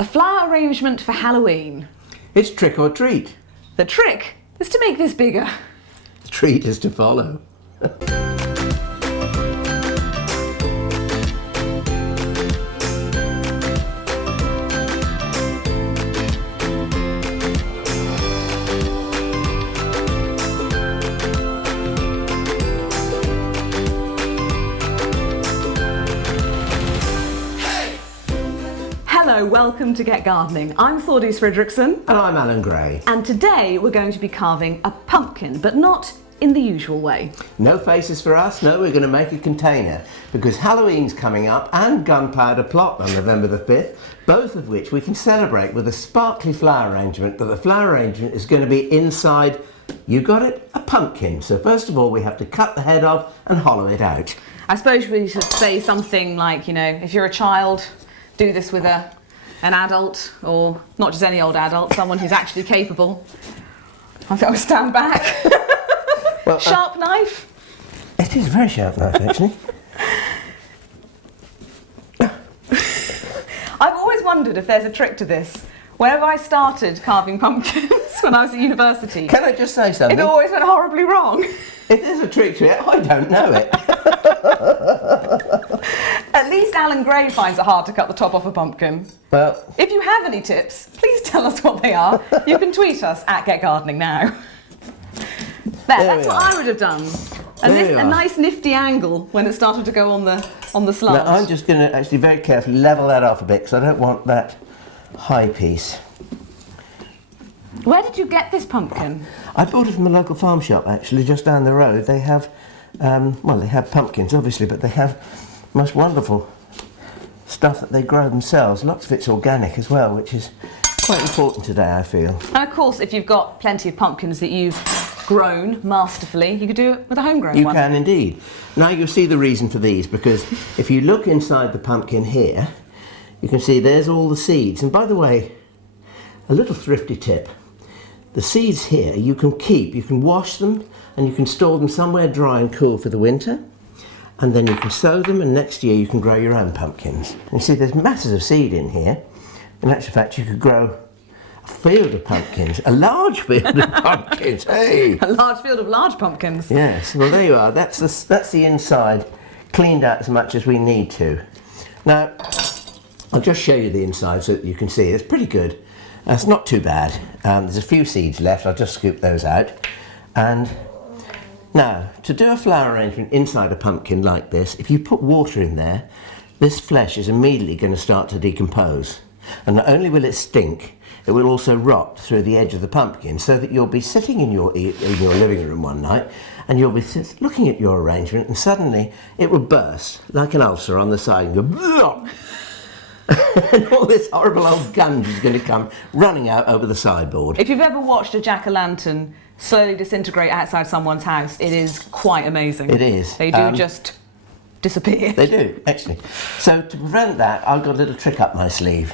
A flower arrangement for Halloween. It's trick or treat. The trick is to make this bigger. The treat is to follow. Hello, welcome to Get Gardening. I'm Thordis And I'm Alan Gray. and today we're going to be carving a pumpkin, but not in the usual way. No faces for us, no, we're going to make a container because Halloween's coming up and Gunpowder Plot on November the 5th, both of which we can celebrate with a sparkly flower arrangement, but the flower arrangement is going to be inside, you got it, a pumpkin. So first of all we have to cut the head off and hollow it out. I suppose we should say something like, you know, if you're a child, do this with an adult, or not just any old adult, someone who's actually capable. I think I'll stand back. Well, Sharp knife. It is a very sharp knife actually. I've always wondered if there's a trick to this. Whenever I started carving pumpkins when I was at university, Can I just say something? it always went horribly wrong. If there's a trick to it, I don't know it. At least Alan Gray finds it hard to cut the top off a pumpkin. Well, If you have any tips, please tell us what they are. You can tweet us at Get Gardening Now. That's we what are. I would have done. There you A are. nice nifty angle when it started to go on the slant. now I'm just going to actually very carefully level that off a bit because I don't want that high piece. Where did you get this pumpkin? I bought it from a local farm shop actually just down the road. They have, well they have pumpkins obviously, but they have most wonderful stuff that they grow themselves. Lots of it's organic as well, which is quite important today I feel. And of course, if you've got plenty of pumpkins that you've grown masterfully, you could do it with a homegrown You one. can indeed. Now you'll see the reason for these because if you look inside the pumpkin here, you can see there's all the seeds. And by the way, a little thrifty tip. The seeds here you can keep, you can wash them and you can store them somewhere dry and cool for the winter. And then you can sow them and next year you can grow your own pumpkins. You see there's masses of seed in here. In actual fact you could grow a field of pumpkins, a large field of pumpkins, hey! A large field of large pumpkins. Yes, well there you are, that's the inside, cleaned out as much as we need to. Now, I'll just show you the inside so that you can see, it's pretty good. It's not too bad. There's a few seeds left, I'll just scoop those out. And now, to do a flower arrangement inside a pumpkin like this, if you put water in there, this flesh is immediately going to start to decompose. And not only will it stink, it will also rot through the edge of the pumpkin, so that you'll be sitting in your living room one night and you'll be looking at your arrangement and suddenly it will burst like an ulcer on the side and go "Blop!" and all this horrible old gunge is going to come running out over the sideboard. If you've ever watched a jack-o'-lantern slowly disintegrate outside someone's house, it is quite amazing. It is. They do just disappear. They do, actually. So to prevent that, I've got a little trick up my sleeve.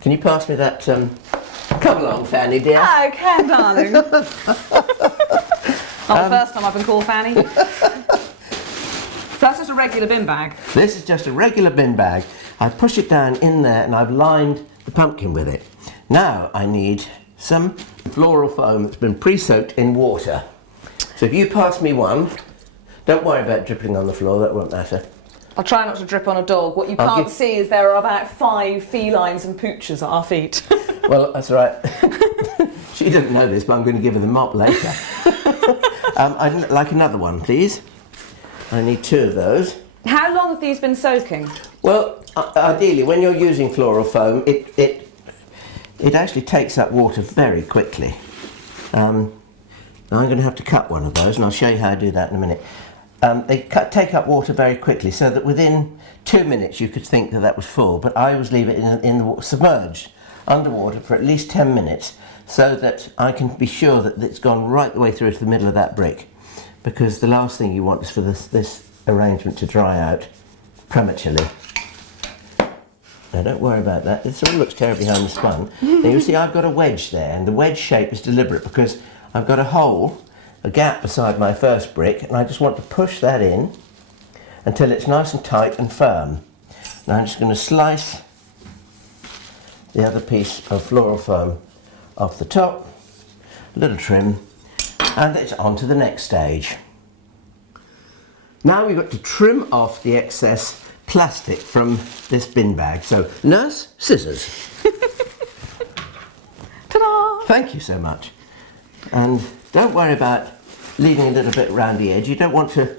Can you pass me that? Come along, Fanny, dear. Okay, darling. Not the first time I've been called Fanny. So that's just a regular bin bag. This is just a regular bin bag. I push it down in there and I've lined the pumpkin with it. Now I need some floral foam that's been pre-soaked in water. So if you pass me one, don't worry about dripping on the floor, that won't matter. I'll try not to drip on a dog. What you can't see is there are about 5 felines and poochers at our feet. Well, that's all right. She doesn't know this, but I'm going to give her the mop later. I'd like another one, please. I need 2 of those. How long have these been soaking? Well, ideally, when you're using floral foam, it actually takes up water very quickly. Now I'm going to have to cut one of those, and I'll show you how I do that in a minute. They take up water very quickly, so that within 2 minutes you could think that that was full, but I always leave it in the water, submerged underwater for at least 10 minutes, so that I can be sure that it's gone right the way through to the middle of that brick, because the last thing you want is for this arrangement to dry out prematurely. Now don't worry about that, this all looks terribly homespun. Now you see I've got a wedge there, and the wedge shape is deliberate because I've got a hole, a gap beside my first brick, and I just want to push that in until it's nice and tight and firm. Now I'm just going to slice the other piece of floral foam off the top, a little trim, and it's on to the next stage. Now we've got to trim off the excess plastic from this bin bag. So, nurse, scissors. Ta-da! Thank you so much. And don't worry about leaving a little bit around the edge. You don't want to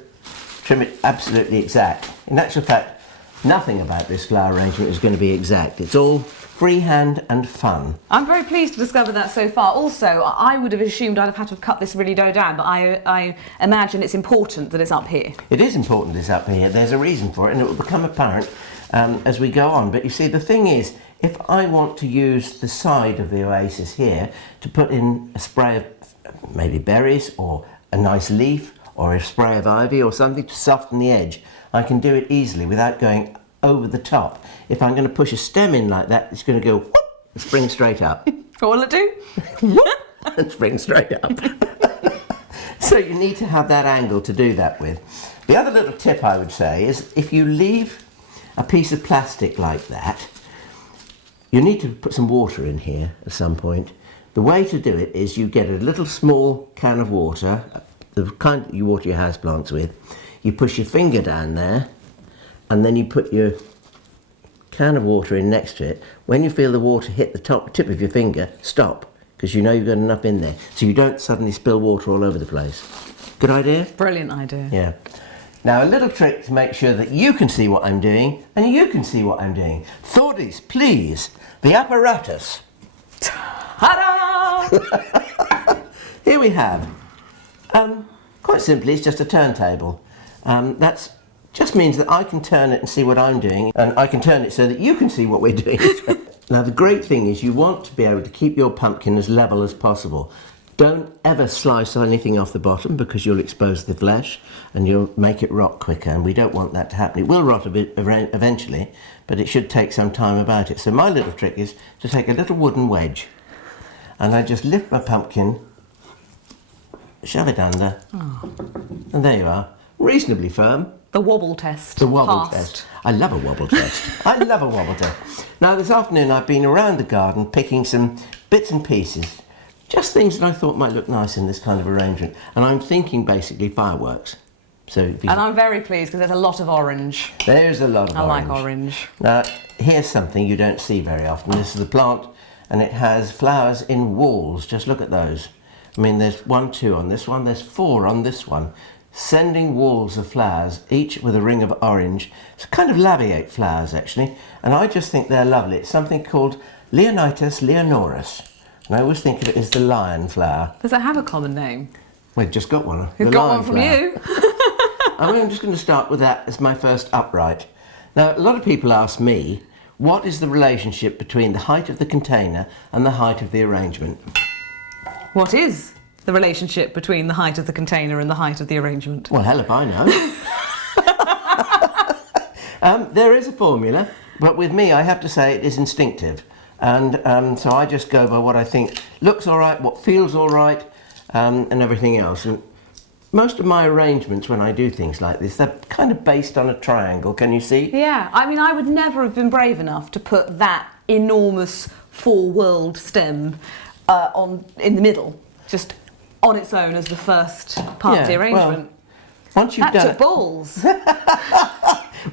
trim it absolutely exact. In actual fact, nothing about this flower arrangement is going to be exact. It's all freehand and fun. I'm very pleased to discover that so far. Also, I would have assumed I'd have had to have cut this really low down, but I imagine it's important that it's up here. It is important it's up here. There's a reason for it, and it will become apparent as we go on. But you see, the thing is, if I want to use the side of the oasis here to put in a spray of maybe berries or a nice leaf or a spray of ivy or something to soften the edge, I can do it easily without going over the top. If I'm going to push a stem in like that, it's going to go whoop, and spring straight up. What will it do? And spring straight up. So you need to have that angle to do that with. The other little tip I would say is if you leave a piece of plastic like that, you need to put some water in here at some point. The way to do it is you get a little small can of water, the kind that you water your houseplants with. You push your finger down there, and then you put your can of water in next to it. When you feel the water hit the tip of your finger, stop, because you know you've got enough in there, so you don't suddenly spill water all over the place. Good idea? Brilliant idea. Yeah. Now a little trick to make sure that you can see what I'm doing, and you can see what I'm doing. Thordis, please, the apparatus. Ta-da! Here we have, quite simply, it's just a turntable. That just means that I can turn it and see what I'm doing, and I can turn it so that you can see what we're doing. Now the great thing is you want to be able to keep your pumpkin as level as possible. Don't ever slice anything off the bottom because you'll expose the flesh and you'll make it rot quicker, and we don't want that to happen. It will rot a bit eventually, but it should take some time about it. So my little trick is to take a little wooden wedge and I just lift my pumpkin, shove it under, and there you are. Reasonably firm. The wobble test. The wobble passed. test. I love a wobble test. I love a wobble test. Now this afternoon I've been around the garden picking some bits and pieces, just things that I thought might look nice in this kind of arrangement. And I'm thinking basically fireworks. So And I'm very pleased because there's a lot of orange. there's a lot of I orange. like orange. Now here's something you don't see very often. This is the plant, and it has flowers in walls. Just look at those. I mean, there's 1, 2 on this one, there's 4 on this one. Sending walls of flowers, each with a ring of orange. It's kind of labiate flowers, actually, and I just think they're lovely. It's something called Leonidas leonoris, and I always think of it as the lion flower. Does that have a common name? We've just got one. We've got one from you. I'm just going to start with that as my first upright. Now, a lot of people ask me, what is the relationship between the height of the container and the height of the arrangement? What is the relationship between the height of the container and the height of the arrangement? Well, hell if I know. There is a formula, but with me I have to say it is instinctive. And so I just go by what I think looks all right, what feels all right, and everything else. And most of my arrangements when I do things like this, they're kind of based on a triangle, can you see? Yeah, I mean, I would never have been brave enough to put that enormous 4-whorled stem in the middle, just on its own as the first part of the arrangement. Well, once you've that done took balls.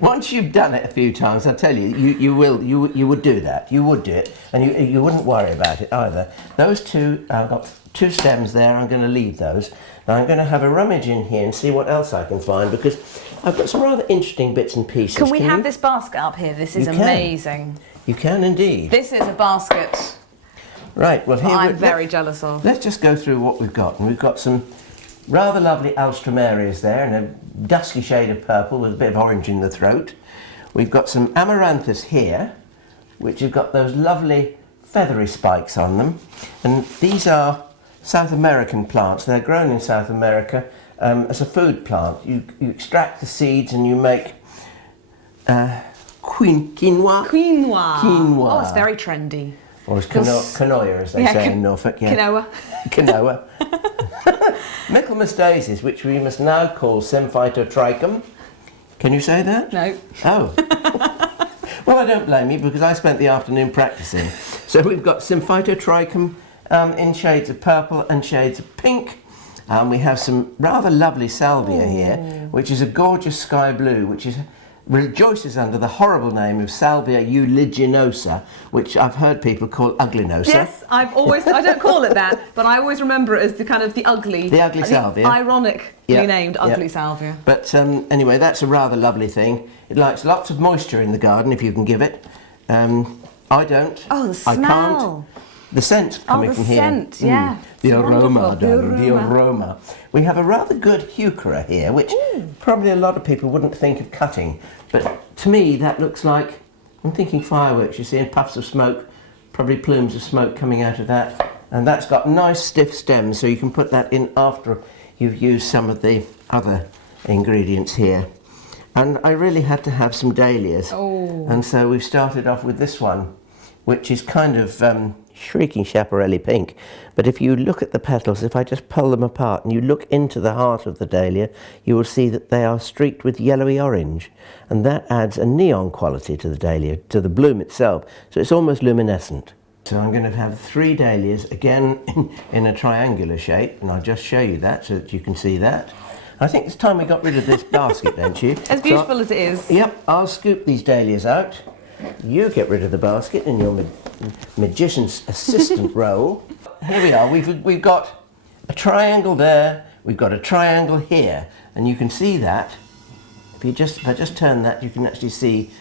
Once you've done it a few times, I tell you, you would do that. You would do it, and you wouldn't worry about it either. Those two, I've got 2 stems there. I'm going to leave those. Now I'm going to have a rummage in here and see what else I can find, because I've got some rather interesting bits and pieces. Can we have this basket up here? This is amazing. You can indeed. This is a basket. Right. Well, here I'm very jealous of. Let's just go through what we've got, and we've got some rather lovely Alstroemerias there in a dusky shade of purple with a bit of orange in the throat. We've got some Amaranthus here, which have got those lovely feathery spikes on them. And these are South American plants. They're grown in South America as a food plant. You extract the seeds and you make quinoa. Quinoa. Oh, it's very trendy. Or it's quinoa, as they say in Norfolk. Yeah. Quinoa. Quinoa. Michaelmas daisies, which we must now call Symphyotrichum. Can you say that? No. Oh. Well, I don't blame you, because I spent the afternoon practicing. So we've got Symphyotrichum in shades of purple and shades of pink. We have some rather lovely Salvia here, which is a gorgeous sky blue, which rejoices under the horrible name of Salvia uliginosa, which I've heard people call uglinosa. Yes, I don't call it that, but I always remember it as the ugly salvia. Ironically named ugly salvia. But anyway, that's a rather lovely thing. It likes lots of moisture in the garden if you can give it. I don't. Oh, the smell. I can't. The scent coming from here. Oh, the scent, yeah. The aroma, darling, the aroma. We have a rather good Heuchera here, which probably a lot of people wouldn't think of cutting. But to me, that looks like, I'm thinking fireworks, you see, and puffs of smoke, probably plumes of smoke coming out of that. And that's got nice stiff stems, so you can put that in after you've used some of the other ingredients here. And I really had to have some dahlias. And so we've started off with this one, which is kind of shrieking chaparelli pink. But if you look at the petals, if I just pull them apart and you look into the heart of the dahlia, you will see that they are streaked with yellowy orange. And that adds a neon quality to the dahlia, to the bloom itself. So it's almost luminescent. So I'm going to have 3 dahlias, again in a triangular shape. And I'll just show you that so that you can see that. I think it's time we got rid of this basket, don't you? As beautiful as it is. Yep, I'll scoop these dahlias out. You get rid of the basket in your magician's assistant role. Here we are. We've got a triangle there. We've got a triangle here, and you can see that. If I just turn that, you can actually see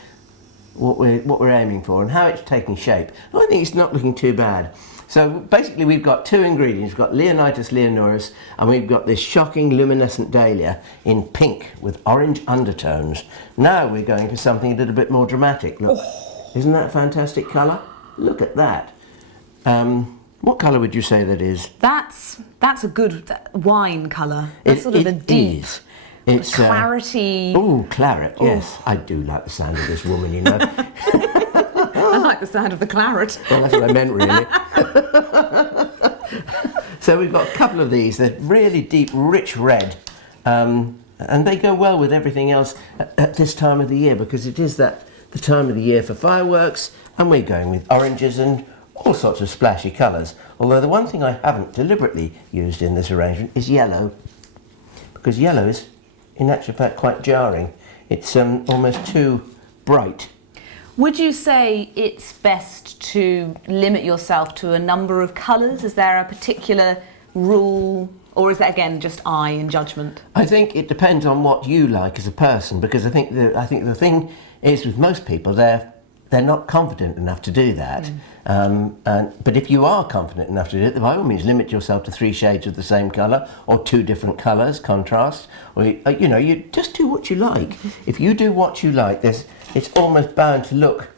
what we're aiming for and how it's taking shape. I think it's not looking too bad. So basically, we've got 2 ingredients. We've got Leonidas leonoris, and we've got this shocking luminescent dahlia in pink with orange undertones. Now we're going for something a little bit more dramatic. Look, isn't that a fantastic colour? Look at that. What colour would you say that is? That's a good wine colour. That's sort of a deep. It's clarity. Claret. Yes, I do like the sound of this woman. You know. I like the sound of the claret. Well, that's what I meant, really. So we've got a couple of these. They're really deep, rich red, and they go well with everything else at this time of the year, because it is the time of the year for fireworks, and we're going with oranges and all sorts of splashy colours. Although the one thing I haven't deliberately used in this arrangement is yellow, because yellow is, in actual fact, quite jarring. It's almost too bright. Would you say it's best to limit yourself to a number of colours? Is there a particular rule, or is that again just eye and judgment? I think it depends on what you like as a person, because I think the thing is with most people they're not confident enough to do that. But if you are confident enough to do it, by all means limit yourself to 3 shades of the same colour or 2 different colours, contrast, or you just do what you like. If you do what you like, it's almost bound to look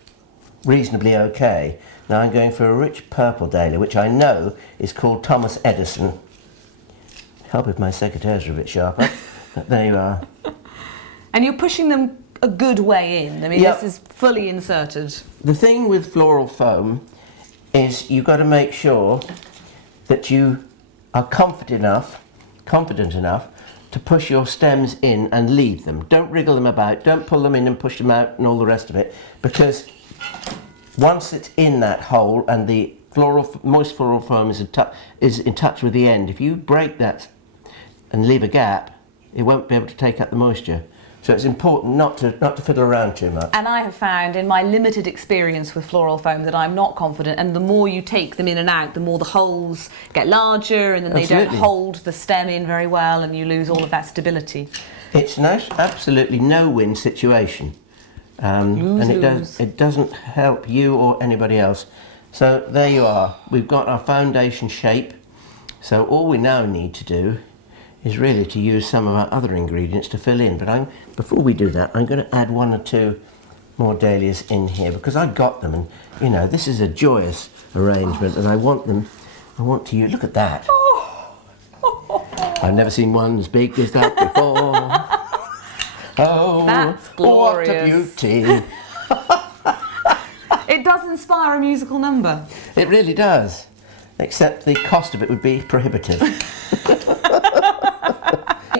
reasonably okay. Now I'm going for a rich purple dahlia, which I know is called Thomas Edison. Help if my secateurs are a bit sharper, but there you are. And you're pushing them a good way in. I mean, This is fully inserted. The thing with floral foam is you've got to make sure that you are confident enough to push your stems in and leave them. Don't wriggle them about, don't pull them in and push them out and all the rest of it, because once it's in that hole and the moist floral foam is in touch with the end, if you break that and leave a gap, it won't be able to take up the moisture. So it's important not to fiddle around too much. And I have found in my limited experience with floral foam that I'm not confident, and the more you take them in and out, the more the holes get larger, and then they don't hold the stem in very well, and you lose all of that stability. It's an absolutely no-win situation. And it doesn't help you or anybody else. So there you are. We've got our foundation shape. So all we now need to do is really to use some of our other ingredients to fill in. But before we do that, I'm going to add 1 or 2 more dahlias in here, because I got them, and this is a joyous arrangement, and I want to use. Look at that. I've never seen one as big as that before. Oh, that's glorious. What a beauty. It does inspire a musical number. It really does, except the cost of it would be prohibitive.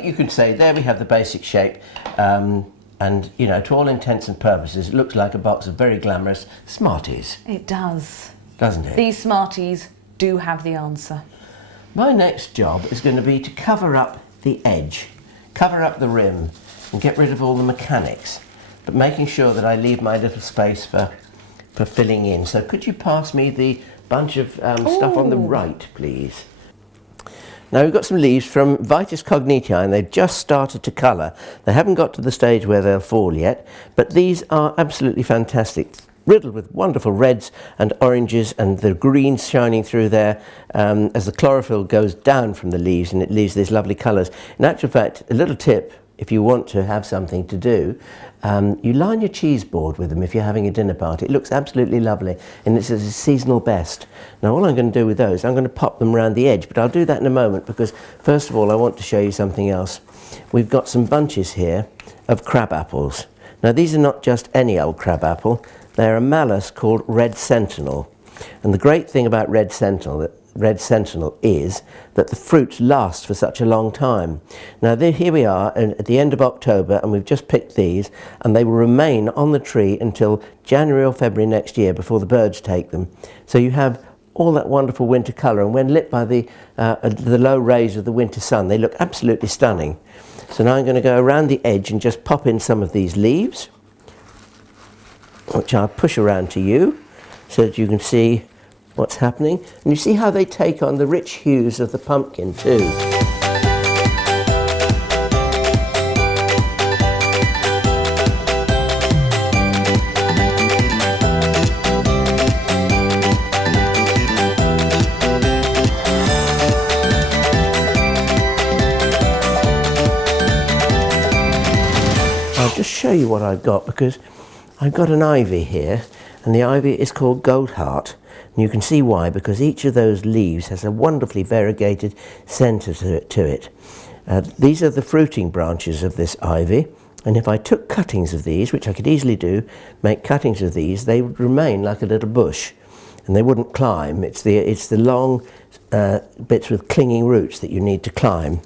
You could say there we have the basic shape, and to all intents and purposes it looks like a box of very glamorous Smarties. It does. doesn't it? These Smarties do have the answer. My next job is going to be to cover up the edge, cover up the rim and get rid of all the mechanics, but making sure that I leave my little space for filling in. So could you pass me the bunch of stuff on the right, please? Now we've got some leaves from Vitis Cognitii and they've just started to colour. They haven't got to the stage where they'll fall yet, but these are absolutely fantastic. Riddled with wonderful reds and oranges and the greens shining through there as the chlorophyll goes down from the leaves and it leaves these lovely colours. In actual fact, a little tip, if you want to have something to do, you line your cheese board with them if you're having a dinner party. It looks absolutely lovely and it's a seasonal best. Now all I'm going to do with those, I'm going to pop them around the edge, but I'll do that in a moment because first of all I want to show you something else. We've got some bunches here of crab apples. Now these are not just any old crab apple, they're a malus called Red Sentinel. And the great thing about Red Sentinel is that the fruits last for such a long time. Now here we are at the end of October and we've just picked these and they will remain on the tree until January or February next year before the birds take them. So you have all that wonderful winter colour and when lit by the low rays of the winter sun they look absolutely stunning. So now I'm going to go around the edge and just pop in some of these leaves, which I'll push around to you so that you can see what's happening. And you see how they take on the rich hues of the pumpkin too. I'll just show you what I've got because I've got an ivy here and the ivy is called Goldheart. And you can see why, because each of those leaves has a wonderfully variegated centre to it. These are the fruiting branches of this ivy, and if I took cuttings of these, which I could easily do, make cuttings of these, they would remain like a little bush, and they wouldn't climb. It's the long bits with clinging roots that you need to climb.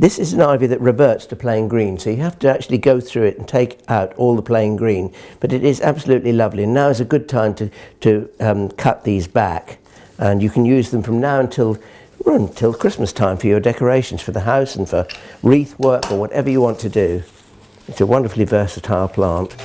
This is an ivy that reverts to plain green, so you have to actually go through it and take out all the plain green. But it is absolutely lovely, and now is a good time to cut these back. And you can use them from now until Christmas time for your decorations for the house and for wreath work or whatever you want to do. It's a wonderfully versatile plant.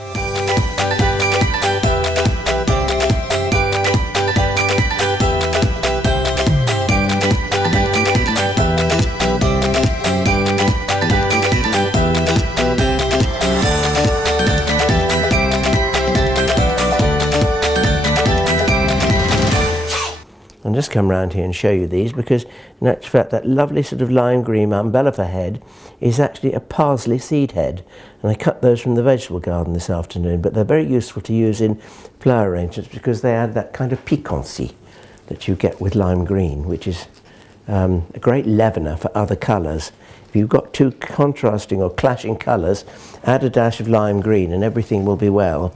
I'll just come around here and show you these because in actual fact that lovely sort of lime green umbellifer head is actually a parsley seed head, and I cut those from the vegetable garden this afternoon, but they're very useful to use in flower arrangements because they add that kind of piquancy that you get with lime green, which is a great leavener for other colours. If you've got two contrasting or clashing colours, add a dash of lime green and everything will be well.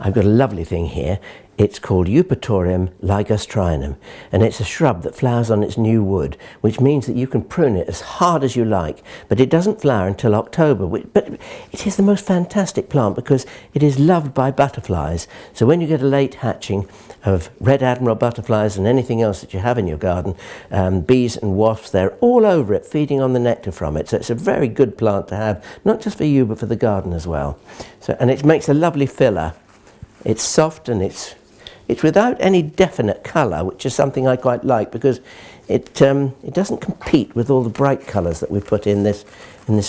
I've got a lovely thing here. It's called Eupatorium ligustrinum, and it's a shrub that flowers on its new wood, which means that you can prune it as hard as you like, but it doesn't flower until October. But it is the most fantastic plant because it is loved by butterflies. So when you get a late hatching of red admiral butterflies and anything else that you have in your garden, bees and wasps, they're all over it, feeding on the nectar from it. So it's a very good plant to have, not just for you, but for the garden as well. And it makes a lovely filler. It's soft and it's without any definite colour, which is something I quite like because it doesn't compete with all the bright colours that we put in this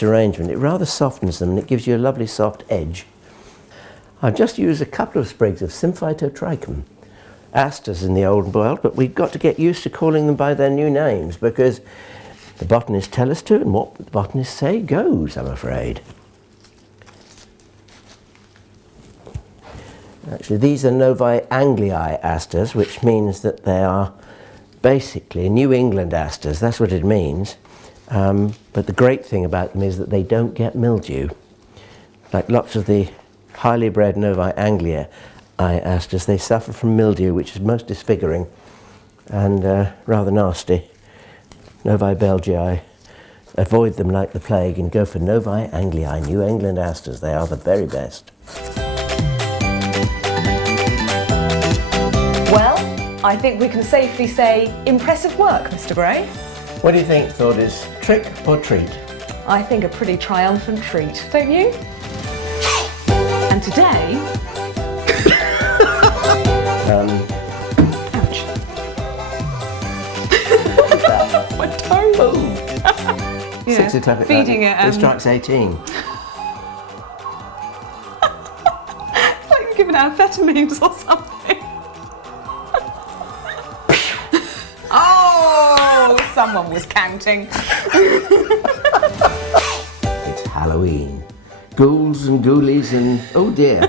arrangement. It rather softens them and it gives you a lovely soft edge. I've just used a couple of sprigs of Symphyotrichum, asters in the old world, but we've got to get used to calling them by their new names because the botanists tell us to, and what the botanists say goes, I'm afraid. Actually, these are Novae Anglii asters, which means that they are basically New England asters. That's what it means. But the great thing about them is that they don't get mildew. like lots of the highly bred Novae Anglia asters, they suffer from mildew, which is most disfiguring and rather nasty. Novae Belgii, avoid them like the plague and go for Novae Anglii, New England asters. They are the very best. Well, I think we can safely say impressive work, Mr. Gray. What do you think, Thordis? Trick or treat? I think a pretty triumphant treat, don't you? And today... Ouch. My toe. Yeah, 6 o'clock at feeding night. it. It strikes 18. It's like you're giving amphetamines or something. Oh, someone was counting. It's Halloween. Ghouls and ghoulies and... oh dear.